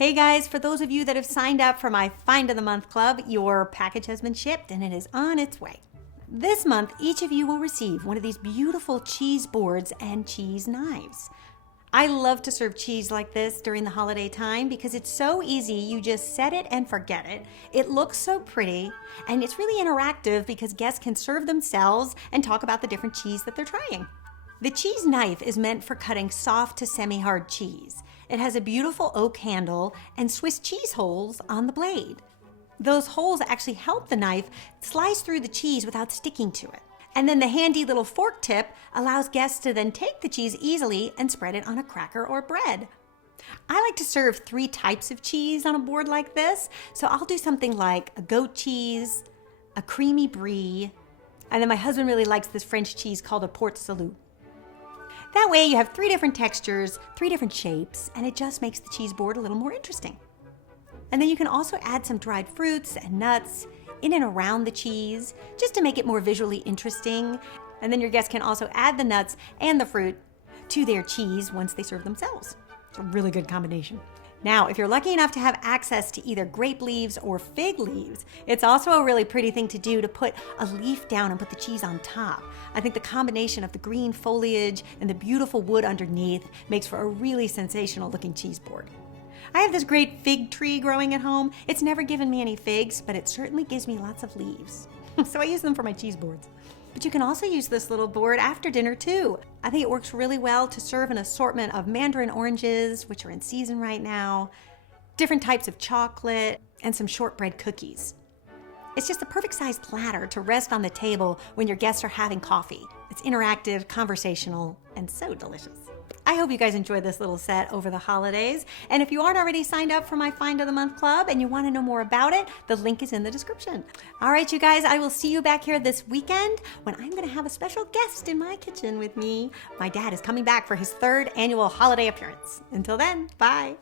Hey guys, for those of you that have signed up for my Find of the Month Club, your package has been shipped and it is on its way. This month, each of you will receive one of these beautiful cheese boards and cheese knives. I love to serve cheese like this during the holiday time because it's so easy. You just set it and forget it. It looks so pretty and it's really interactive because guests can serve themselves and talk about the different cheese that they're trying. The cheese knife is meant for cutting soft to semi-hard cheese. It has a beautiful oak handle and Swiss cheese holes on the blade. Those holes actually help the knife slice through the cheese without sticking to it. And then the handy little fork tip allows guests to then take the cheese easily and spread it on a cracker or bread. I like to serve 3 types of cheese on a board like this, so I'll do something like a goat cheese, a creamy brie, and then my husband really likes this French cheese called a Port Salut. That way you have 3 different textures, 3 different shapes, and it just makes the cheese board a little more interesting. And then you can also add some dried fruits and nuts in and around the cheese, just to make it more visually interesting. And then your guests can also add the nuts and the fruit to their cheese once they serve themselves. It's a really good combination. Now, if you're lucky enough to have access to either grape leaves or fig leaves, it's also a really pretty thing to do to put a leaf down and put the cheese on top. I think the combination of the green foliage and the beautiful wood underneath makes for a really sensational looking cheese board. I have this great fig tree growing at home. It's never given me any figs, but it certainly gives me lots of leaves. So I use them for my cheese boards. But you can also use this little board after dinner too. I think it works really well to serve an assortment of mandarin oranges, which are in season right now, different types of chocolate, and some shortbread cookies. It's just the perfect sized platter to rest on the table when your guests are having coffee. It's interactive, conversational, and so delicious. I hope you guys enjoyed this little set over the holidays. And if you aren't already signed up for my Find of the Month Club and you want to know more about it, the link is in the description. All right, you guys, I will see you back here this weekend when I'm going to have a special guest in my kitchen with me. My dad is coming back for his 3rd annual holiday appearance. Until then, bye.